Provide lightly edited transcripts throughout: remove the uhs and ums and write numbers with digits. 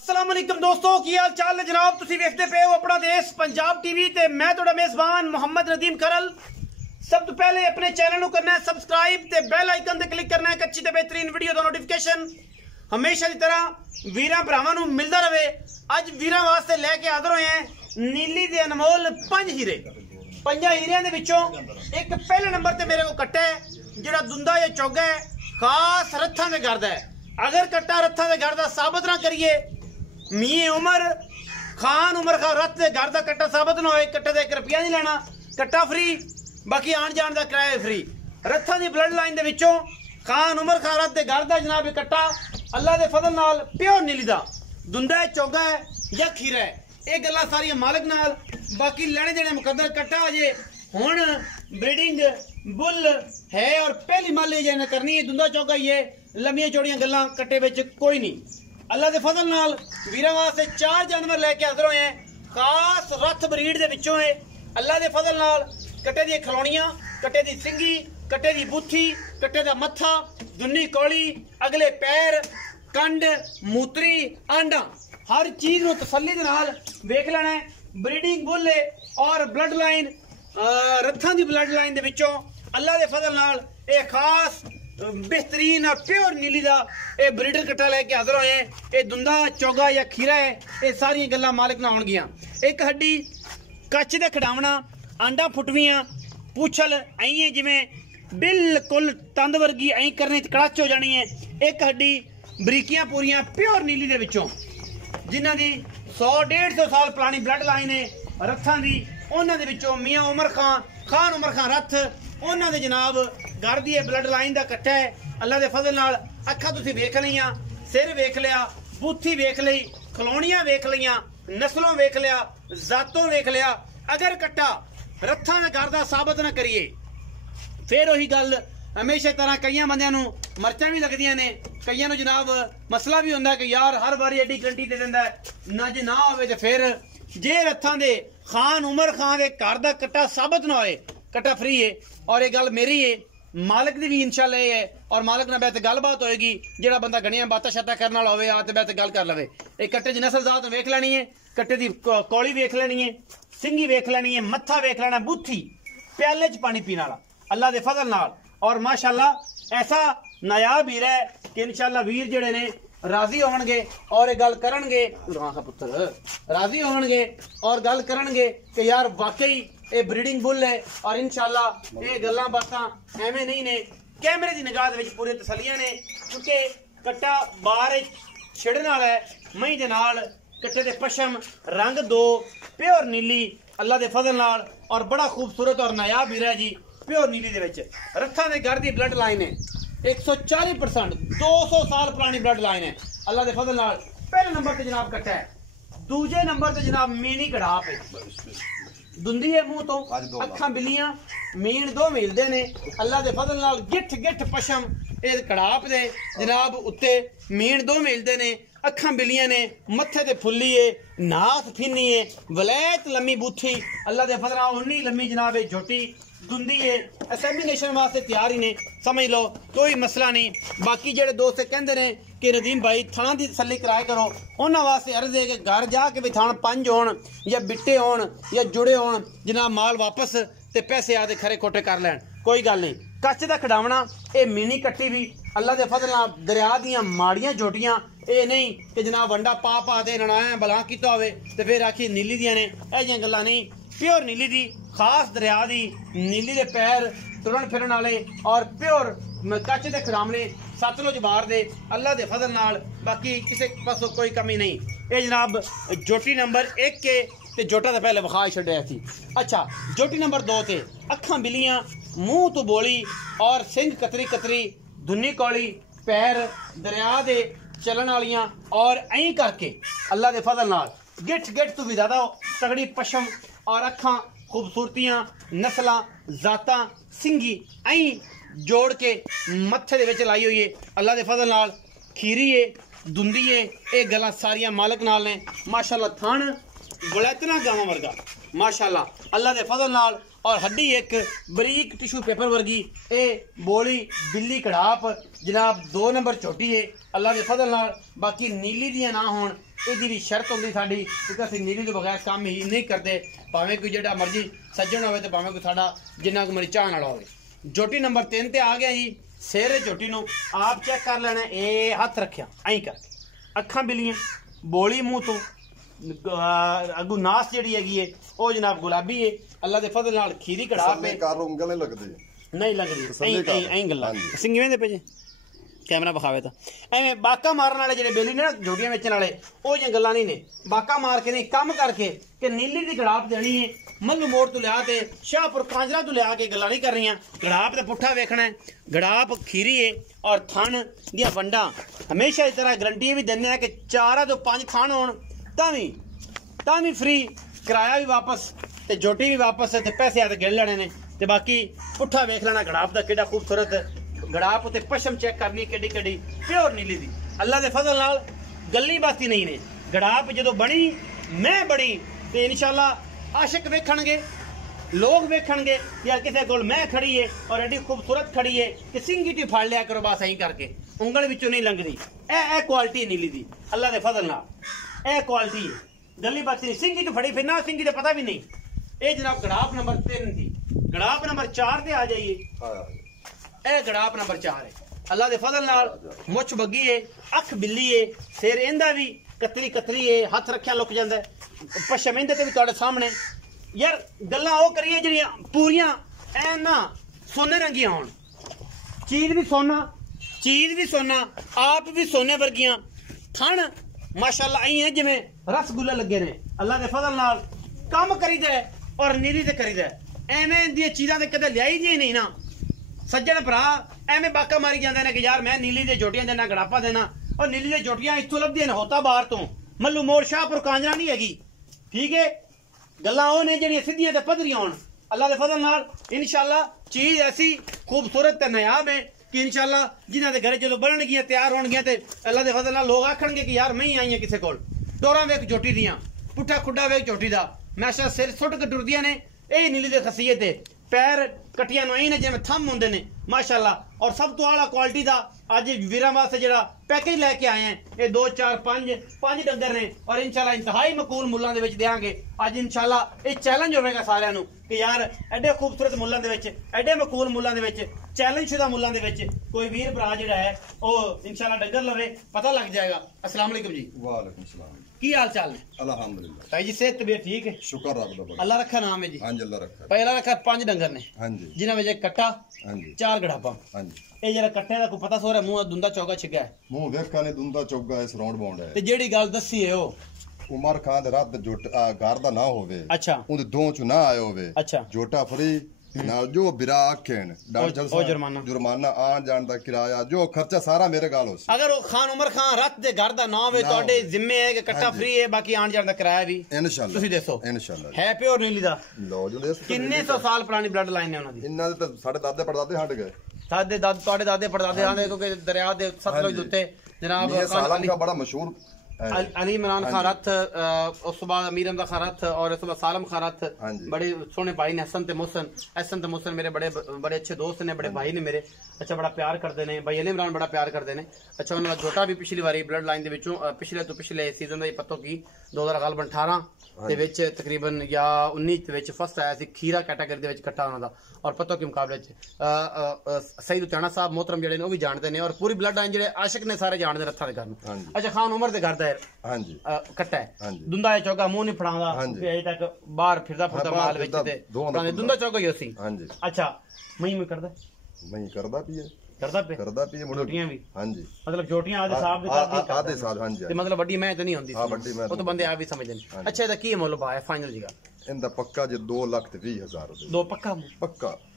अस्सलाम वालेकुम दोस्तों, की हाल चाल है जनाब। तुसी वेखदे पे हो अपना देश पंजाब टीवी ते मैं तुहाडा मेज़बान मोहम्मद नदीम करल। सब तो पहले अपने चैनल को करना है सब्सक्राइब ते बेल आइकन ते क्लिक करना है एक अच्छी ते बेहतरीन वीडियो दा नोटिफिकेशन हमेशा की तरह वीरां भरावां नूं मिलदा रहे। अज वीरां वास्ते लैके हाज़र होए हैं नीली दे अनमोल 5 हीरे। 5 हीरियां दे विचों एक पहले नंबर ते मेरे को कट्टा है जिहड़ा दुंदा या चौगा है, खास रत्थां दे घर दा है। अगर कट्टा रत्थां दे घर दा साबित ना करिए, मी उमर खान रथ के घर का कट्टा साबित ना हो, कट्टे का 1 रुपया नहीं लेना, कट्टा फ्री, बाकी आन जान का किराया फ्री। रथा की ब्लड लाइन के विचों खान रथ के घर का जनाब कट्टा अल्लाह के फजल नाल प्योर नीली दा दुंदा है, चौगा है या खीरा है, ये गल्लां सारियां मालिक नाल। बाकी लेने देने मुकद्दर कट्टा अजे हुण ब्रीडिंग बुल है और पहली माली जे करनी है, दुंदा चौगा ही है, लम्बियां चौड़ियां गल्लां कट्टे विच कोई नहीं। अल्लाह के फजल नाल वीरां वास्ते 4 जानवर लैके हाज़र होए हैं, खास रथ ब्रीड दे विचों है। अल्लाह के फजल नाल कट्टे दी खलौनियां, कट्टे दी सिंगी, कट्टे दी बुत्थी, कट्टे दा मत्था, दुन्नी कौली, अगले पैर, कंड, मूत्री, आंडा, हर चीज नूं तसल्ली दे नाल वेख लेना है। ब्रीडिंग बुल है और ब्लड लाइन रथां दी ब्लड लाइन दे विचों अल्लाह के फजल नाल ये खास बेहतरीन और प्योर नीली दा ये ब्रीडर कट्टा लेके हाज़र होए हैं। ये दुंदा चौगा या खीरा है, ये सारी गल्लां मालिक ना होणगियां। एक हड्डी कच्च दे खड़ावना, आंडा फुटवियां, पूछल ऐं है जिवें बिल्कुल तंद वर्गी ऐं करने कड़ाच हो जानी है। एक हड्डी बरीकियां पूरियां प्योर नीली दे विचों जिन्हां दी 100-150 साल पुरानी ब्लड लाइन है रथां दी, उन्हां दे विचों मियां उमर खान रथ उन्हां दे जनाब घर दी ब्लड लाइन का कट्टा है। अल्लाह के फजल नाल अखा तुसीं वेख लिया, सिर वेख लिया, बूथी वेख ली, खलौनियां वेख लिया, नस्लों वेख लिया, जातों वेख लिया। अगर कट्टा रथां दे घर दा साबित ना करिए, फिर वही गल हमेशा तरह कई बंदियां नूं मर्चां भी लगदियां ने, कईयां नूं जनाब मसला भी हुंदा कि यार हर बारी एडी गरंटी दे दिंदा है ना, जे ना होवे ते फिर जे रथां दे खान दे घर दा कट्टा साबित ना होए, कट्टा फ्री है। और ये गल मेरी है, मालिक दी भी इंशाअल्लाह है और मालिक नाल बैठ गलबात होएगी। जेड़ा बंदा गणियां बातां शातां करन वाला होवे आ ते बैठ गल कर लवे। एक कट्टे दी नस्ल जात वेख लेनी है, कट्टे दी कौली वेख लेनी है, सिंगी वेख लेनी है, मत्था वेख लेना, बुत्थी, प्याले च पानी पीने वाला अल्लाह दे फजल नाल। और माशाअल्लाह ऐसा नायाब हीरा है कि इंशाअल्लाह वीर जेड़े ने राजी होणगे और ये गल करनगे, पुत्र राजी होणगे और गल करनगे कि यार वाकई ये ब्रीडिंग बुल है और इंशाअल्लाह ये गल्लां बातां एवें नहीं ने, कैमरे की निगाह विच पूरी तसलियां ने, क्योंकि कट्टा बाहर छिड़न वाला है मई दे नाल। कट्टे दे पशम रंग 2 प्योर नीली अल्लाह के फजल नाल और बड़ा खूबसूरत और नायाब हीरा जी प्योर नीली दे विच। रथां दे घर दी ब्लड लाइन है 140%, 200 साल पुरानी ब्लड लाइन है अल्लाह के फजल नाल। पहले नंबर ते जनाब कट्टा है, दूजे नंबर ते जनाब मीनी कड़ाप है, दुंदी है मुंह तो, अखां बिल्लियां, मीन 2 मिलते ने अल्लाह के फजल नाल। गिठ पशम ये कड़ाप दे जनाब उत्ते मीन 2 मिलते ने, अखां बिल्लियां ने, मत्थे ते फुल्ली है, नाथ फिन्नी है, वलैत लम्मी बूथी अल्लाह के फजल नाल, उन्नी लम्मी जनाब है झोटी, दुंदी है, एग्जामिनेशन वास्ते तैयार ही ने, समझ लो कोई मसला नहीं। बाकी जेडे दोस्त कहते हैं कि नदीम भाई थाना की तसल्ली कराया करो, उन्होंने वास्ते अर्ज है कि घर जाके भी थान 5 होन या बिट्टे होन या जुड़े होन जनाब माल वापस ते पैसे आदे खरे खोटे कर लैन, कोई गल नहीं। कच्च का खड़ावना ये मिनी कट्टी भी अल्लाह के फजल नाल दरिया दियां माड़ियां झोटियां, ये नहीं कि जनाब वंडा पा दे ननाया बला किता होवे ते फिर आखी नीली दियां ने, ऐ जिहियां गल्लां नहीं। प्योर नीली दी खास दरिया दी नीली दे पैर तुरन फिरन वाले और प्योर कच्च दे खड़ावने सतलुज बार दे अल्लाह के फजल नाल, बाकी किसी पासों कोई कमी नहीं। ये जनाब जोटी नंबर 1 के ते जोटा तो पहले विखा छड्या सी। अच्छा, जोटी नंबर 2 ते अखां बिलियां, मुंह तो बोली और सिंग कतरी धुन्नी कौली, पैर दरिया दे चलन वालियां और ऐं करके अल्लाह के फजल नाल गिठ तो भी ज्यादा तगड़ी पशम और अखां खूबसूरतियां, नस्लां, जातां, सिंगी ऐं जोड़ के मत्थे दे विच लाई हुई है अल्लाह के फजल नाल। खीरी है, दुंदी है, ये गल्लां सारियां मालिक नाल ने माशाअल्लाह। थान वलैतना गावां वर्गा माशाअल्लाह अल्लाह के फजल नाल और हड्डी एक बरीक टिशू पेपर वर्गी, ए बोली बिल्ली कड़ाप जनाब 2 नंबर छोटी है अल्लाह के फजल नाल। बाकी नीली दियां ना होन ਇਹਦੀ ਵੀ ਸ਼ਰਤ ਹੁੰਦੀ ਸਾਡੀ ਕਿ ਅਸੀਂ ਨੀਲੀ ਤੋਂ ਬਗੈਰ ਕੰਮ ਹੀ ਨਹੀਂ ਕਰਦੇ, ਭਾਵੇਂ ਕੋਈ ਜਿਹੜਾ ਮਰਜ਼ੀ ਸੱਜਣ ਹੋਵੇ ਤੇ ਭਾਵੇਂ ਕੋਈ ਸਾਡਾ ਜਿੰਨਾ ਕੁ ਮਰੀ ਚਾਹਣ ਵਾਲਾ ਹੋਵੇ। ਝੋਟੀ ਨੰਬਰ 3 ਤੇ ਆ ਗਿਆ ਜੀ। ਸਿਰ ਝੋਟੀ ਨੂੰ ਆਪ ਚੈੱਕ ਕਰ ਲੈਣਾ, ਇਹ ਹੱਥ ਰੱਖਿਆ ਐਂ ਕਰਕੇ, ਅੱਖਾਂ ਬਿਲੀਆਂ, ਬੋਲੀ ਮੂੰਹ ਤੋਂ ਅੱਗੂ ਨਾਸ ਜਿਹੜੀ ਹੈਗੀ ਏ ਉਹ ਜਨਾਬ ਗੁਲਾਬੀ ਏ। ਅੱਲਾ ਦੇ ਫਜ਼ਲ ਨਾਲ ਖੀਰੀ ਕੜਾ ਪੇ ਉਂਗਲ ਨਹੀਂ ਲੱਗਦੀ, ਐਂ ਗੱਲਾਂ ਸਿੰਘਵੇਂ ਦੇ ਪੇ कैमरा बखावे तो एवें बाका मारन वाले जेडे बेली ने ना जोटियां बेचण वाले ਉਹ ਜਿਹੀਆਂ ਗੱਲਾਂ नहीं ने। बाका मार के नहीं काम करके कि नीली दी गड़ाप देनी है, मल्लू मोड़ तो लिया ते शाहपुर कांजरा तो लिया के गल्लां नहीं कर रही। गड़ाप ते पुट्ठा वेखना है, गड़ाप खीरी है और थन दियां वंडा हमेशा इस तरह गारंटी भी देने कि 4 तो 5 थन होण तां फ्री, किराया भी वापस ते जोटी भी वापस ते पैसे आते गिण लेने ने। ते बाकी पुट्ठा वेख लेना गड़ाप दा किहड़ा खूबसूरत गड़ाप ते पशम चेक करनी केडी केडी प्योर नीली दी। अल्लाह दे फजल नाल गल्ली बाती नहीं ने। गड़ाप जदों बनी मैं बड़ी ते इंशाअल्लाह आशिक वेखणगे, लोग वेखणगे यार किसे कोल मैं खड़ी है और एडी खूबसूरत खड़ी है कि सिंगीटी फाड़ लिया करो बस ऐं करके, उंगल विचों नहीं लंघदी। ए क्वालिटी नीली दी अल्लाह दे फजल नाल, ए क्वालिटी है, गल्ली बाती नहीं। सिंगीटी फड़ी फिरना, सिंगी ते पता भी नहीं। ए जनाब गड़ाप नंबर 3 दी। गड़ाप नंबर 4 ते आ जाइए। ਇਹ ਗੜਾਪ ਨੰਬਰ 4 ਹੈ। ਅੱਲਾ ਦੇ ਫਜ਼ਲ ਨਾਲ ਮੁੱਛ ਬੱਗੀ ਹੈ, ਅੱਖ ਬਿੱਲੀ ਹੈ, ਸਿਰ ਇਹਦਾ ਵੀ ਕਤਰੀ ਹੈ, ਹੱਥ ਰੱਖਿਆ ਲੁਕ ਜਾਂਦਾ ਪਸ਼ਮ ਇਹਦੇ ਤੇ ਵੀ ਤੁਹਾਡੇ ਸਾਹਮਣੇ। ਯਾਰ ਗੱਲਾਂ ਉਹ ਕਰੀਏ ਜਿਹੜੀਆਂ ਪੂਰੀਆਂ ਐ ਨਾ ਸੋਨੇ ਰੰਗੀਆਂ ਹੋਣ, ਚੀਜ਼ ਵੀ ਸੋਨਾ, ਆਪ ਵੀ ਸੋਨੇ ਵਰਗੀਆਂ, ਥਣ ਮਾਸ਼ਾਅੱਲਾ ਐਂ ਹੈ ਜਿਵੇਂ ਰਸਗੁੱਲੇ ਲੱਗੇ ਨੇ। ਅੱਲਾ ਦੇ ਫਜ਼ਲ ਨਾਲ ਕੰਮ ਕਰੀਦਾ ਔਰ ਨੀਲੀ ਤੇ ਕਰੀਦਾ। ਐਵੇਂ ਦੀਆਂ ਚੀਜ਼ਾਂ ਤੇ ਕਦੇ ਲਿਆਈ ਜੀ ਨਹੀਂ ਨਾ सज्जन भरा, एवें बाका मारी जाते हैं कि यार मैं नीली दे जोटियां देना, गड़ापा देना। और नीली दे जोटियां इत्थों लभदियां ने होता बाहर तो, मल्लू मोड़ शाहपुर कांजरा नहीं हैगी। ठीक है, गल्लां ओह ने जेहड़ियां सिद्धियां ते पधरियां होण। अल्लाह दे फजल नाल इंशाअल्लाह चीज ऐसी खूबसूरत ते नायाब है कि इंशाअल्लाह जिन्हां दे घरे जदों बनणगियां तैयार होणगियां ते अल्लाह दे फजल नाल लोग आखणगे कि यार मैं ही आई हां किसे कोल। डोरां वेख जोटी दियां, पुट्ठा खुड्डा वेख जोटी दा, मैशा सिर सुट के टुरदियां ने। ਇਹ ਨੀਲੀ ਦੀ ਖਸੀਅਤ ਹੈ, ਪੈਰ ਕਟੀਆਂ ਨੂੰ ਆਈ ਨੇ ਜਿਵੇਂ ਥੰਮ ਹੁੰਦੇ ਨੇ ਮਾਸ਼ਾਅੱਲਾ। ਔਰ ਸਭ ਤੋਂ ਆਲਾ ਕੁਆਲਿਟੀ ਦਾ ਅੱਜ ਵੀਰਾਂ ਵਾਸਤੇ ਜਿਹੜਾ ਪੈਕੇਜ ਲੈ ਕੇ ਆਏ ਆ, ਇਹ 2 4 5 ਡੰਗਰ ਨੇ ਔਰ ਇਨਸ਼ਾਅੱਲਾ ਇੰਤਹਾਈ ਮਕੂਲ ਮੁੱਲਾਂ ਦੇ ਵਿੱਚ ਦੇਾਂਗੇ। ਅੱਜ ਇਨਸ਼ਾਅੱਲਾ ਇਹ ਚੈਲੰਜ ਹੋਵੇਗਾ ਸਾਰਿਆਂ ਨੂੰ ਕਿ ਯਾਰ ਐਡੇ ਖੂਬਸੂਰਤ ਮੁੱਲਾਂ ਦੇ ਵਿੱਚ, ਐਡੇ ਮਕੂਲ ਮੁੱਲਾਂ ਦੇ ਵਿੱਚ, ਚੈਲੰਜ ਸ਼ੁਦਾ ਮੁੱਲਾਂ ਦੇ ਵਿੱਚ ਕੋਈ ਵੀਰ ਭਰਾ ਜਿਹੜਾ ਹੈ ਉਹ ਇਨਸ਼ਾਅੱਲਾ ਡੰਗਰ ਲਵੇ, ਪਤਾ ਲੱਗ ਜਾਏਗਾ। अस्सलाम वालेकुम जी। वालेकुम सलाम। की हाल चाल है? अल्हम्दुलिल्लाह भाई जी सेहत तबीयत ठीक है? शुक्र रब दा। अल्लाह रखा नाम है जी। हां जी अल्लाह रखा। भाई अल्लाह रखा 5 डंगर ने। हां जी। जिन्हां विच एक कट्टा, हां जी, 4 गड़ापा। हां जी। ਇਹ ਜਿਹੜਾ ਕੱਟੇ ਦਾ ਕੋਈ ਪਤਾ ਸੋਰਾ ਮੂੰਹ ਦੁੰਦਾ ਚੌਗਾ ਛਿੱਗਾ ਹੈ, ਮੂੰਹ ਵੇਖਾਂ ਨੇ ਦੁੰਦਾ ਚੌਗਾ ਇਸ ਰੌਂਡ ਬੌਂਡ ਹੈ। ਤੇ ਜਿਹੜੀ ਗੱਲ ਦੱਸੀ ਹੈ ਉਹ ਉਮਰ ਖਾਨ ਦੇ ਰਾਤ ਜੋਟ ਘਰ ਦਾ ਨਾ ਹੋਵੇ, ਅੱਛਾ ਉਹਦੇ ਦੋ ਚ ਨਾ ਆਏ ਹੋਵੇ, ਅੱਛਾ ਜੋਟਾ ਫਰੀ ਨਾਲ ਜੋ ਬਿਰਾ ਆਖਣ ਡਾਲ ਜਲਸਾ ਜੁਰਮਾਨਾ ਆਣ ਜਾਣ ਦਾ ਕਿਰਾਇਆ ਜੋ ਖਰਚਾ ਸਾਰਾ ਮੇਰੇ ਗਾਲ ਹੋ ਸੀ। ਅਗਰ ਉਹ ਖਾਨ ਉਮਰ ਖਾਨ ਰਾਤ ਦੇ ਘਰ ਦਾ ਨਾ ਹੋਵੇ ਤੁਹਾਡੇ ਜ਼ਿੰਮੇ ਹੈ ਕਿ ਕੱਟਾ ਫ੍ਰੀ ਹੈ, ਬਾਕੀ ਆਣ ਜਾਣ ਦਾ ਕਿਰਾਇਆ ਵੀ ਇਨਸ਼ਾਅੱਲਾ ਤੁਸੀਂ ਦੱਸੋ। ਇਨਸ਼ਾਅੱਲਾ ਹੈ ਪਿਓਰ ਨੀਲੀ ਦਾ। ਲੋ ਜੋ ਦੇਸ ਕਿੰਨੇ 100 ਸਾਲ ਪੁਰਾਣੀ ਬਲੱਡ ਲਾਈਨ ਨੇ ਉਹਨਾਂ ਦੀ। ਇਹਨਾਂ ਦੇ ਤਾਂ ਸਾਡੇ ਦਾਦੇ ਪੜਦਾਦੇ ਹਟ ਗਏ, ਸਾਡੇ ਤੁਹਾਡੇ ਦਾਦੇ ਪੜਦਾਦੇ ਆਂਦੇ ਕਿਉਂਕਿ ਦਰਿਆ ਦੇ ਸਤਲੁਜ ਦੇ ਉੱਤੇ ਜਨਾਬ ਸਾਲਮ ਦਾ ਬੜਾ ਮਸ਼ਹੂਰ अली इमरान खान रथ, उस बाद अमीर हमजा खान रथ और उस बाद सालम खान रथ, बड़े सोने भाई ने। हसन ते मोहसन मेरे बड़े अच्छे दोस्त ने, बड़े भाई ने मेरे। अच्छा बड़ा प्यार करते हैं भाई अली इमरान, बड़ा प्यार करते हैं। अच्छा उन्होंने जोटा भी पिछली बारी ब्लड लाइन दे विचों पिछले तो पिछले सीजन का पत्तों की 2018 ਦੇ ਵਿੱਚ ਤਕਰੀਬਨ ਜਾਂ 19 ਦੇ ਵਿੱਚ ਫਸਟ ਆਇਆ ਸੀ ਖੀਰਾ ਕੈਟਾਗਰੀ ਦੇ ਵਿੱਚ ਕੱਟਾ ਉਹਨਾਂ ਦਾ। ਔਰ ਪੱਤੋਂ ਕੇ ਮੁਕਾਬਲੇ ਚ ਸਈਦ ਉਤਾਣਾ ਸਾਹਿਬ ਮੋਹਤਰਮ ਜਿਹੜੇ ਨੇ ਉਹ ਵੀ ਜਾਣਦੇ ਨੇ ਔਰ ਪੂਰੀ ਬਲੱਡ ਲਾਈਨ ਜਿਹੜੇ ਆਸ਼ਿਕ ਨੇ ਸਾਰੇ ਜਾਣਦੇ ਰੱਥਾਂ ਦੇ ਘਰ ਨੂੰ। ਅੱਛਾ ਖਾਨ ਉਮਰ ਦੇ ਘਰ ਦਾ ਹਾਂਜੀ ਕੱਟਾ ਹੈ, ਦੁੰਦਾ ਚੌਗਾ ਮੂੰਹ ਨਹੀਂ ਫੜਾਉਂਦਾ, ਅਜੇ ਤੱਕ ਬਾਹਰ ਫਿਰਦਾ ਮਾਲ ਵਿੱਚ ਤੇ ਦੁੰਦਾ ਚੌਗਾ ਹੀ ਸੀ। ਅੱਛਾ ਮੈਂ ਕਰਦਾ ਕਰਦਾ ਪੀਏ ਜੋਟੀਆਂ ਵੀ। ਹਾਂਜੀ ਮਤਲਬ ਜੋਟੀਆਂ ਆਦੇ ਸਾਹਿਬ ਦੇ ਆਦੇ ਸਾਹਿਬ। ਹਾਂਜੀ ਤੇ ਮਤਲਬ ਵੱਡੀ ਮੈਂ ਤਾਂ ਨਹੀਂ ਹੁੰਦੀ ਸੀ, ਉਹ ਤਾਂ ਬੰਦੇ ਆ ਵੀ ਸਮਝਦੇ ਨੇ। ਅੱਛਾ ਇਹਦਾ ਕੀ ਮੁੱਲ ਪਾਇਆ ਫਾਈਨਲ ਜੀਗਾ? ਇਹਦਾ ਪੱਕਾ ਜੇ 2,20,000 ਰੁਪਏ। ਦੋ ਪੱਕਾ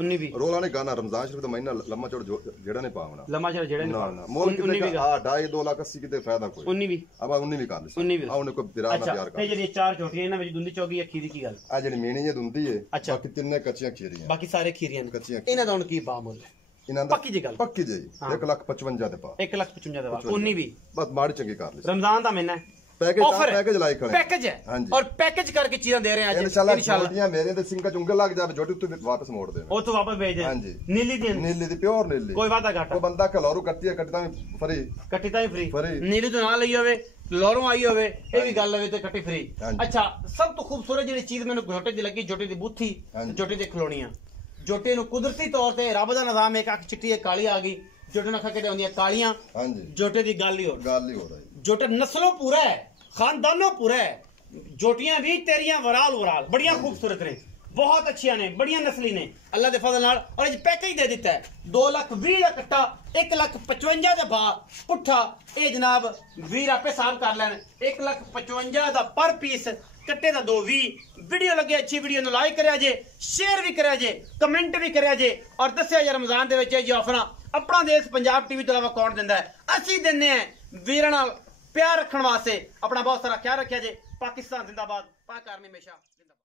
19 ਵੀ ਰੋਲਾ ਨੇ ਗਾਣਾ ਰਮਜ਼ਾਨ ਸ਼ਰੀਫ ਦਾ ਮਹੀਨਾ ਲੰਮਾ ਚੌੜ ਜਿਹੜਾ ਨੇ ਪਾਵਣਾ ਲੰਮਾ ਚੌੜ ਜਿਹੜਾ ਨਾ ਮੁੱਲ ਕਿਤੇ 2,80,000 ਕਿਤੇ ਫਾਇਦਾ ਕੋਈ 19 ਵੀ ਆਵਾ 19 ਵੀ ਕਰ ਲਈ 19 ਵੀ ਉਹਨੇ ਕੋਈ ਦਿਰਾ ਨਾ ਤਿਆਰ ਕਰ। ਤੇ ਜਿਹੜੀ 4 ਝੋਟੀਆਂ ਇਹਨਾਂ ਵਿੱਚ ਦੁੰਦੀ ਚੌਗੀ ਅੱਖੀ ਦੀ ਕੀ ਗੱਲ? ਆ ਜਿਹੜੀ ਮੇਣੀ ਜੇ ਦੁੰਦੀ ਏ, ਬਾਕੀ ਤਿੰਨੇ ਕੱਚੀਆਂ ਖੀਰੀਆਂ, ਬਾਕੀ ਸਾਰੇ ਖੀਰੀਆਂ ਕੱਚੀਆਂ। ਇਹਨਾਂ ਦਾ ਹੁਣ ਕੀ ਭਾਅ ਮੁੱਲ ਹੈ? ਪੱਕੀ ਜੀ ਗੱਲ ਪੱਕੀ ਜੀ 1,55,000 ਦੇ ਪਾ 1,55,000 ਦੇ ਪਾ 19 ਵੀ ਬਸ ਮਾੜੀ ਚੰਗੀ ਕਰ ਲਈ। ਰਮਜ਼ਾਨ ਦਾ ਮਹੀਨਾ ਹੈ, पैकेज लाई खड़े पैकेज है और पैकेज करके चीजें दे रहे हैं इंशाल्लाह। मेरे ते सिंगा च उंगल लग जावे जोटी तो वापस मोड़ देना, ओ तो वापस भेज दे। हां जी नीली दी प्योर नीली, कोई वादा घाटा। कोई बंदा कलोरू कट्टी कट्टा भी फ्री नीली तो ना लई होवे लोरों आई होवे ये भी गल लवे ते कट्टी फ्री। हाँ जी। अच्छा सब तो खूबसूरत जी चीज मैंने झोटे दी लगी, झोटे दी बूथी, हाँ जी। झोटे दी खिलौनियां। झोटे नु कुदरती तौर ते रब दा निजाम एक अख चिट्टी एक काली आ गई, झोटे ना खके होंदी कालियां। हाँ जी। झोटे दी गल ही हो रहा है। झोटे नस्लों पूरा है, खानदानों पूरा है। झोटियां भी तेरियां वराल वराल बड़ियां खूबसूरत ने, बहुत अच्छिया ने, बड़िया नस्ली ने अल्लाह के फजल नाल। और इस पैकेज दे दिता है 2,20,000 का कट्टा, 1,55,000 का भा पुट्ठा। ये जनाब वीर आपे हिसाब कर लैन, 1,55,000 का पर पीस कट्टे का 2,20। वीडियो लगे अच्छी वीडियो नु लाइक करा जे, शेयर भी करा जे, कमेंट भी करा जे और दस्या जे रमजान दे विच जी ऑफर अपना देश पंजाब टीवी तो अलावा कौन दिंदा है? असी दिंदे हैं वीरां नाल प्यार रखने वास्ते। अपना बहुत सारा ख्याल रखिया जे। पाकिस्तान जिंदाबाद, पाक आर्मी हमेशा।